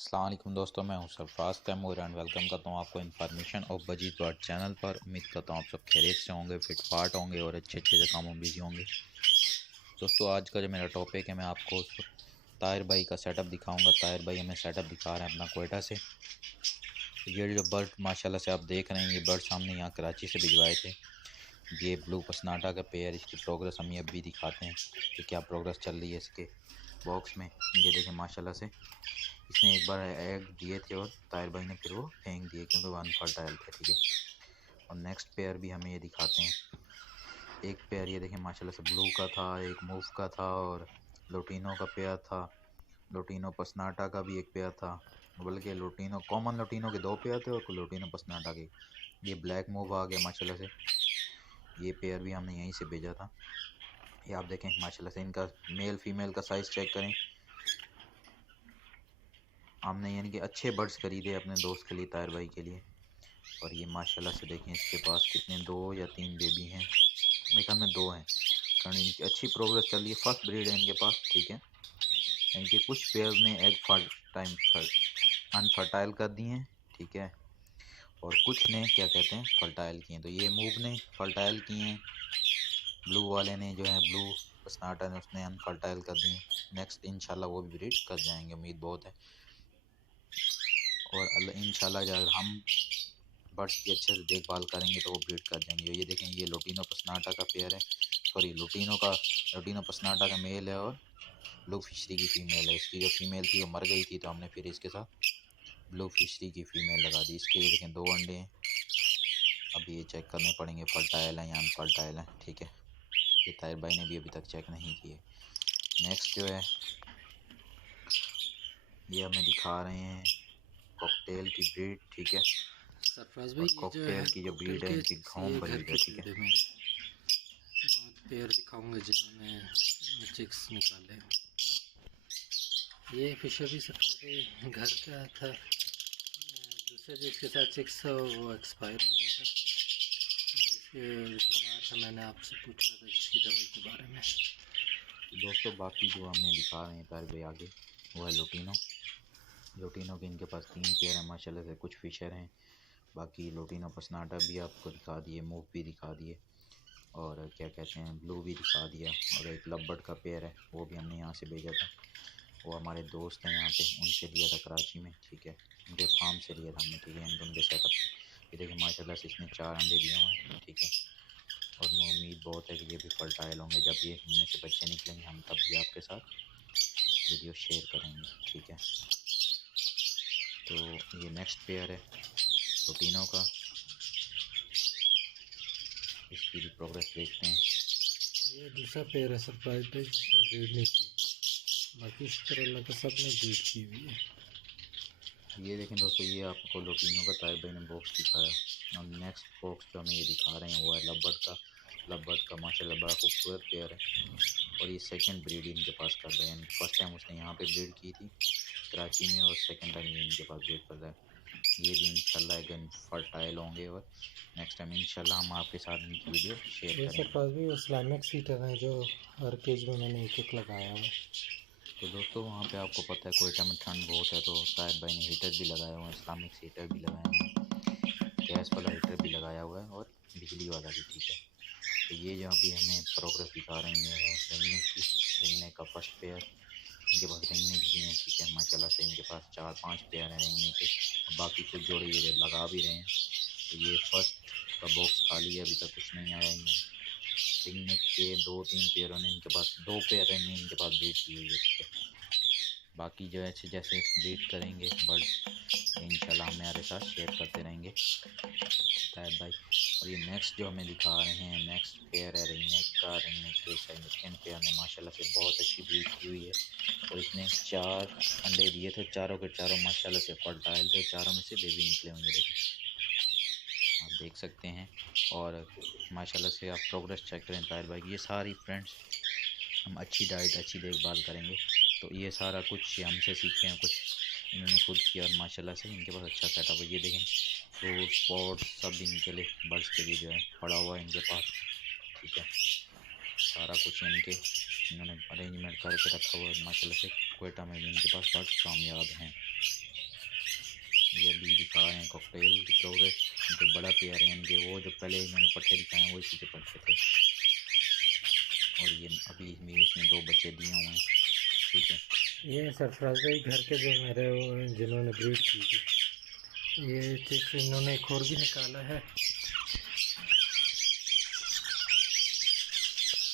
अस्सलाम वालेकुम दोस्तों, मैं हूं सरफराज तैमूर एंड वेलकम करता हूं आपको information of budgies bird channel पर। उम्मीद करता हूं आप सब खैरियत से होंगे, फिट फाट होंगे और अच्छे अच्छे से कामों में बिजी होंगे। दोस्तों, आज का जो मेरा टॉपिक है, मैं आपको ताहिर भाई का सेटअप दिखाऊंगा। ताहिर भाई हमें सेटअप दिखा रहे हैं अपना कोयटा से। ये जो बर्ड माशाल्लाह से आप देख रहे हैं, ये बर्ड्स हमने यहाँ कराची से भिजवाए थे। ये ब्लू पसनाटा का पेयर, इसकी प्रोग्रेस हम ये अभी दिखाते हैं कि क्या प्रोग्रेस चल रही है इसके बॉक्स में। ये देखें माशाल्लाह से इसने एक बार एग दिए थे और ताहिर भाई ने फिर वो फेंक दिए क्योंकि वो अनफर्टाइल थे। ठीक है, और नेक्स्ट पेयर भी हमें ये दिखाते हैं। एक पेयर ये देखें माशाल्लाह से ब्लू का था, एक मूव का था और लोटिनो का पेयर था। लोटिनो पसनाटा का भी एक पेयर था, बल्कि लोटिनो कॉमन लोटिनो के दो पेयर थे और लोटिनो पसनाटा के। ये ब्लैक मूव आ गया माशाल्लाह से। ये पेयर भी हमने यहीं से भेजा था। ये आप देखें माशाल्लाह से, इनका मेल फीमेल का साइज़ चेक करें। हमने यानी कि अच्छे बर्ड्स खरीदे अपने दोस्त के लिए, ताहिर भाई के लिए। और ये माशाल्लाह से देखें इसके पास कितने, 2 या 3 बेबी हैं। मेरे ख्याल में 2 हैं, कारण इनकी अच्छी प्रोग्रेस चल रही है। फर्स्ट ब्रीड है इनके पास। ठीक है, इनके कुछ पेयर ने एग टाइम अनफर्टाइल कर दिए हैं। ठीक है, और कुछ ने क्या कहते हैं फर्टाइल किए हैं। तो ये मूव ने फर्टाइल किए हैं, ब्लू वाले ने जो है ब्लू स्नाटा ने उसने अनफर्टाइल कर दिए। नेक्स्ट इंशाल्लाह वो भी ब्रीड कर जाएंगे, उम्मीद बहुत है। और इंशाल्लाह अगर हम बर्ड्स की अच्छे से देखभाल करेंगे तो वो ब्रीड कर देंगे। ये देखें, ये लोटिनो पसनाटा का पेयर है, सॉरी लोटिनो पसनाटा का मेल है और ब्लू फिशरी की फ़ीमेल है। इसकी जो फीमेल थी वो मर गई थी, तो हमने फिर इसके साथ ब्लू फिशरी की फ़ीमेल लगा दी। इसके ये देखें 2 अंडे हैं। अभी ये चेक करने पड़ेंगे फर्टाइल हैं या अनफर्टाइल हैं। ठीक है, ये ताहिर भाई ने भी अभी तक चेक नहीं किए। नेक्स्ट जो है ये हमें दिखा रहे हैं कॉकटेल की ब्रीड। ठीक है, सरफराज और भाई, ये जो है कॉकटेल की जो कॉकटेल ब्रीड है के इनकी होम ये घर ब्रीड है। के ठीक है, ब्रीड है मेरे। पेयर दिखाऊंगा जिन्होंने चिक्स निकाले। ये फिशर भी सरफराज भाई घर का था। दूसरे जो इसके साथ चिक्स था वो एक्सपायर हो गया था, जिसके बीमार था। मैंने आपसे पूछा था इसकी दवाई के बारे में। तो दोस्तों बाकी जो हमें दिखा रहे हैं ताहिर भाई आगे, वो है लोटिनो। लोटिनो के इनके पास 3 पेयर हैं माशाल्लाह से। कुछ फिशर हैं, बाकी लोटिनो पसनाटा भी आपको दिखा दिए, मूव भी दिखा दिए और क्या कहते हैं ब्लू भी दिखा दिया। और एक लवबर्ड का पेयर है, वो भी हमने यहाँ से भेजा था। वो हमारे दोस्त हैं यहाँ पे, उनसे लिया था कराची में। ठीक है, उनके फार्म से लिया था हमने। ठीक है, उनके सेटअप से। ये देखिए माशाल्लाह से इसने 4 अंडे दिए हुए हैं। ठीक है, और मुझे उम्मीद बहुत है कि ये भी फर्टाइल होंगे। जब ये इनमें से बच्चे निकलेंगे हम तब भी आपके साथ वीडियो शेयर करेंगे। ठीक है, तो ये नेक्स्ट पेयर है लोटिनो का। इसकी भी प्रोग्रेस देखते हैं। ये दूसरा पेयर है सरफराज भाई, जिसने ब्रीड नहीं की। बाकी शुक्र अल्लाह का सब ने ब्रीड की हुई है। ये देखें दोस्तों, ये आपको लोटिनो का ताहिर भाई ने बॉक्स दिखाया और नेक्स्ट बॉक्स जो हमें ये दिखा रहे हैं वो है लवबर्ड का। लवबर्ड का माशाल्लाह बड़ा खूबसूरत पेयर है और ये सेकंड ब्रीड इनके पास कर रहे हैं। फर्स्ट टाइम उसने यहाँ पे ब्रीड की थी कराची में और सेकंड टाइम ये इनके पास ब्रीड कर रहा है। ये भी इंशाल्लाह अगेन फर्टाइल होंगे और नेक्स्ट टाइम इंशाल्लाह हम आपके साथ इनकी वीडियो शेयर ये करेंगे। सरफराज भाई इस्लामिक सीटर हैं जो हर केज में मैंने एक एक लगाया हुआ। तो दोस्तों वहाँ पे आपको पता है कोयटा में ठंड बहुत है, तो ताहिर भाई ने हीटर भी लगाया हुआ है, इस्लामिक हीटर भी लगाए हुए हैं, गैस वाला हीटर भी लगाया हुआ है और बिजली वाला भी। ठीक है, तो ये जो अभी हमें प्रोग्रेस दिखा रहे हैं ये है रिंगने की। रिंगने का फर्स्ट पेयर, इनके पास रिंगने भी हैं। ठीक है, माशाल्लाह से इनके पास 4-5 पेयर हैं रिंगने के, और बाकी कुछ जोड़े ये लगा भी रहे हैं। तो ये फर्स्ट का बॉक्स खाली है, अभी तक कुछ नहीं आया इनमें। रिंगने के 2-3 पेयरों ने इनके पास, 2 पेयर ने इनके पास ब्रीड की हुई है। ठीक है, बाकी जो है जैसे ब्रीड करेंगे बर्ड्स इंशाल्लाह हम हमारे साथ शेयर करते रहेंगे ताहिर भाई। और ये नेक्स्ट जो हमें दिखा रहे हैं नेक्स्ट पेयर है रिंगनेक का। रिंगनेक के सेकंड पेयर ने माशाल्लाह से बहुत अच्छी ब्रीड की हुई है और इसने 4 अंडे दिए थे, चारों के चारों माशाल्लाह से फर्टाइल थे। चारों में से बेबी निकले होंगे, देखें आप देख सकते हैं। और माशाल्लाह से आप प्रोग्रेस चेक करें ताहिर भाई की। ये सारी फ्रेंड्स हम अच्छी डाइट अच्छी देखभाल करेंगे तो ये सारा कुछ हमसे सीखे हैं, कुछ इन्होंने खुद किया और माशाल्लाह से इनके पास अच्छा सेटअप है। ये देखें फ्रूट स्पॉट सब इनके लिए बर्ड्स के लिए जो है पड़ा हुआ है इनके पास। ठीक है, सारा कुछ इनके इन्होंने अरेंजमेंट करके रखा हुआ है माशाल्लाह से। कोयटा में भी इनके पास बर्ड्स कामयाब हैं। पेयर हैं इनके, वो जो पहले मैंने पट्टे दिखाए हैं वो इसी के पट्टे थे। और ये अभी इसमें 2 बच्चे दिए हुए हैं, ठीक है। ये सरफराज भाई घर के जो मेरे जिन्होंने ब्रीड की थी, ये चिक्स इन्होंने एक और भी निकाला है।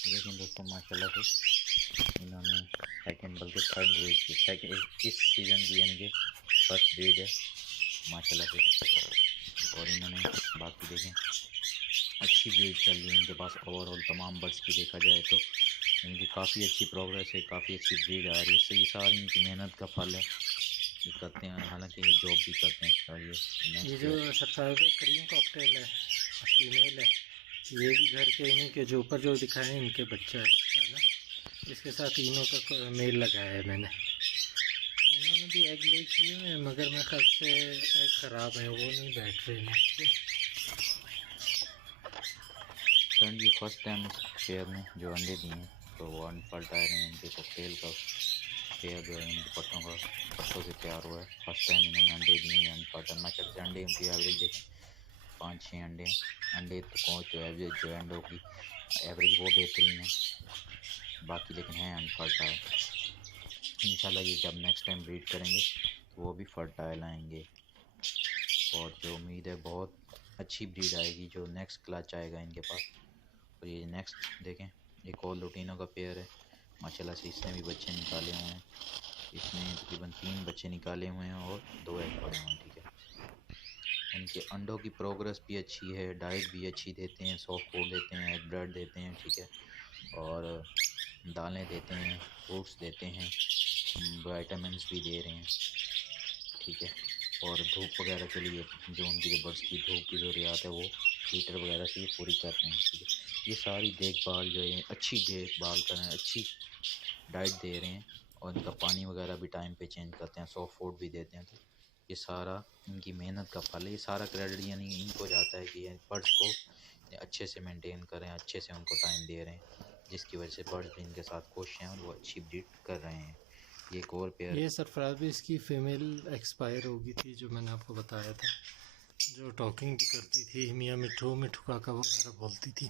लेकिन दोस्तों माशाल्लाह से इन्होंने सेकंड बल्कि थर्ड ब्रीड की, सेकंड इस सीज़न की इनके फर्स्ट ब्रीड है माशाल्लाह से। और इन्होंने बाकी देखें अच्छी ब्रीड चल रही है इनके पास। ओवरऑल तमाम बर्ड्स की देखा जाए तो इनकी काफ़ी अच्छी प्रोग्रेस है, काफ़ी अच्छी ब्रीड आ रही है। सही सारी इनकी मेहनत का फल है, ये करते हैं, हालांकि ये जॉब भी करते हैं। और ये जो सरफराज भाई क्रीम कॉकटेल है, फीमेल है, ये भी घर के इन्हीं के जो ऊपर जो दिखाए हैं इनके बच्चा है ना। इसके साथ तीनों का मेल लगाया है मैंने। इन्होंने भी एग ले किए हैं, मगर मेरे ख्याल से एग ख़राब है, वो नहीं बैठ रहे हैं। फ्रेंड ये फर्स्ट टाइम इस पेयर में जो अंडे दिए हैं तो वो अनफर्टाइल हैं। इनके कॉकटेल का पेयर जो है इनके पट्टों से तैयार हुआ है। फर्स्ट टाइम इन्होंने अंडे दिए हैं अनफर्टाइल। माशाल्लाह से अंडे उनकी एवरेज देखिए 5-6 अंडे तो पहुँच जो एवरेज जो अंडों की एवरेज वो बेहतरीन है। बाकी लेकिन हैं अनफर्टाइल। इंशाल्लाह ये जब नेक्स्ट टाइम ब्रीड करेंगे तो वो भी फर्टाइल आएंगे। और जो उम्मीद है बहुत अच्छी ब्रीड आएगी, जो नेक्स्ट क्लच आएगा इनके पास। और ये नेक्स्ट देखें एक और लुटीनो का पेयर है माशाल्लाह से, इसने भी बच्चे निकाले हुए हैं। इसने तकरीबन 3 बच्चे निकाले हुए हैं और 2 एग पड़े हुए हैं, ठीक है। इनके अंडों की प्रोग्रेस भी अच्छी है, डाइट भी अच्छी देते हैं, सॉफ्ट फूड देते हैं, एग ब्रेड देते हैं, ठीक है। और दालें देते हैं, फ्रूट्स देते हैं, विटामिन्स भी दे रहे हैं, ठीक है। और धूप वगैरह के लिए जो उनकी जो बर्ड्स की धूप की ज़रूरियात है वो हीटर वगैरह से ये पूरी कर रहे हैं, ठीक है। ये सारी देखभाल जो है अच्छी देखभाल कर रहे हैं, अच्छी डाइट दे रहे हैं और इनका पानी वगैरह भी टाइम पे चेंज करते हैं, सॉफ्ट फूड भी देते हैं। तो ये सारा इनकी मेहनत का फल है। ये सारा क्रेडिट यानी इनको जाता है कि बर्ड्स को अच्छे से मेंटेन करें, अच्छे से उनको टाइम दे रहे हैं, जिसकी वजह से बर्ड्स भी इनके साथ खुश हैं और वो अच्छी ब्रीड कर रहे हैं। ये एक और पेयर, ये सरफराज भी इसकी फ़ीमेल एक्सपायर हो गई थी, जो मैंने आपको बताया था, जो टॉकिंग भी करती थी, मियाँ मिठू मिठू काका वगैरह बोलती थी।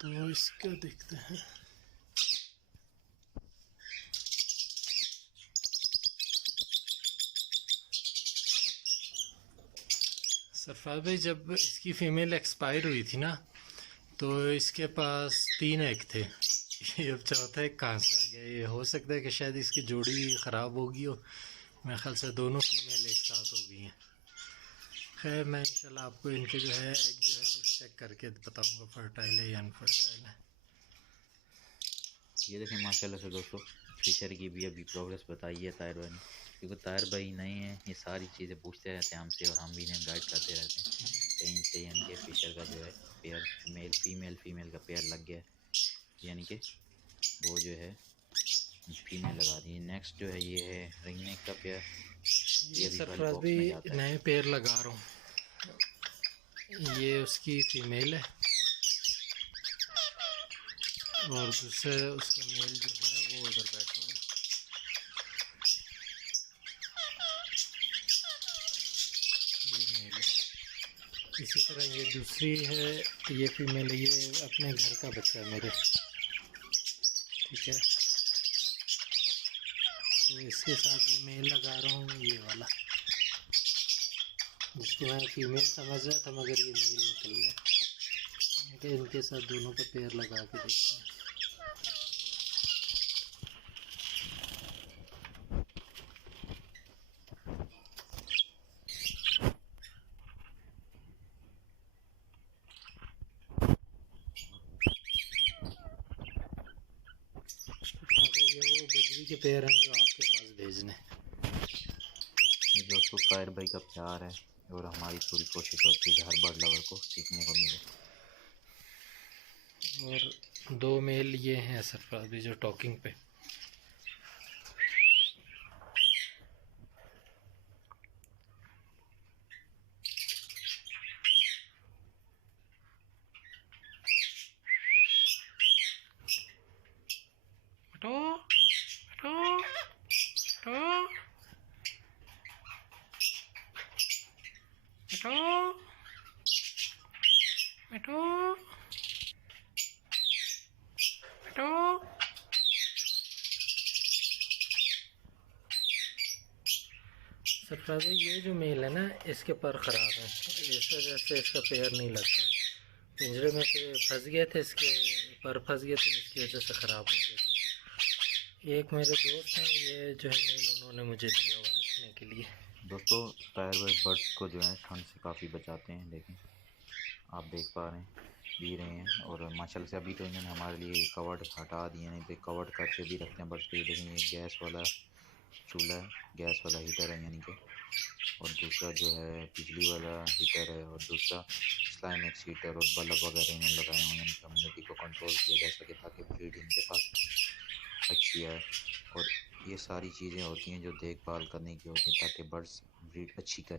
तो इसका देखते हैं। सरफराज भाई जब इसकी फ़ीमेल एक्सपायर हुई थी ना, तो इसके पास 3 एग थे। ये अब चौथा एक कहाँ से आ गया? ये हो सकता है कि शायद इसकी जोड़ी ख़राब होगी हो। मेरे ख्याल से दोनों फीमेल एक साथ हो गई हैं। खैर मैं इंशाल्लाह आपको इनके जो है एग जो है वो चेक करके बताऊंगा फर्टाइल है या अनफर्टाइल है। ये देखें माशाल्लाह से दोस्तों फिशर की भी अभी प्रोग्रेस बताई है ताहिर भाई ने, क्योंकि ताहिर भाई नए हैं, ये सारी चीज़ें पूछते रहते हैं हमसे और हम भी इन्हें गाइड करते रहते हैं। कहीं से इनके फिशर का जो है पेयर फीमेल का पेयर लग गया है, यानी कि वो जो है फीमेल लगा दी। नेक्स्ट जो है ये है रिंगनेक का पेयर, ये सरफराज भी नए पेयर लगा रहा हूँ। ये उसकी फीमेल है और दूसरे उसका मेल जो है वो उधर बैठा हुआ है। ये मेल है। इसी तरह ये दूसरी है, ये फीमेल है, ये अपने घर का बच्चा है मेरे, ठीक है। तो इसके साथ ये मेल लगा रहा हूँ, ये वाला, जिसको मैं फीमेल समझ रहा था मगर ये मेल निकल रहा है। इनके साथ दोनों का पेयर लगा के देखते हैं। ये वो बजरी के पेयर हैं जो आपके पास भेजने। ये दोस्तों ताहिर भाई का प्यार है और हमारी पूरी कोशिश होती है कि हर बर्ड लवर को सीखने को मिले। और 2 मेल ये हैं सरफराज भी जो टॉकिंग पे। सरफराज भाई, ये जो मेल है ना, इसके पर ख़राब है, इस वजह से इसका पेयर नहीं लगता। पिंजरे में से फंस गए थे, इसके पर फंस गए थे, जिसकी वजह से ख़राब हो गए थे। एक मेरे दोस्त हैं, ये जो है मेल उन्होंने मुझे दिया हुआ रखने के लिए। दोस्तों टायर बर्ड्स को जो है ठंड से काफ़ी बचाते हैं। देखें, आप देख पा रहे हैं, भी रहे हैं। और माशाल्लाह से अभी तो इन्होंने हमारे लिए कवर्ड हटा दिए, नहीं तो कवर्ड करके भी रखते हैं बर्ड्स को। ये देखें, ये गैस वाला चूल्हा है, गैस वाला हीटर है यानी कि, और दूसरा जो है बिजली वाला हीटर है, और दूसरा स्लाइमेक्स हीटर और बल्ब वगैरह इन्होंने लगाए हुए हैं ह्यूमिडिटी को कंट्रोल किया जा सके, ताकि ब्रीड इनके पास अच्छी है। और ये सारी चीज़ें होती हैं जो देखभाल करने की होती हैं, ताकि बर्ड्स ब्रीड अच्छी करें।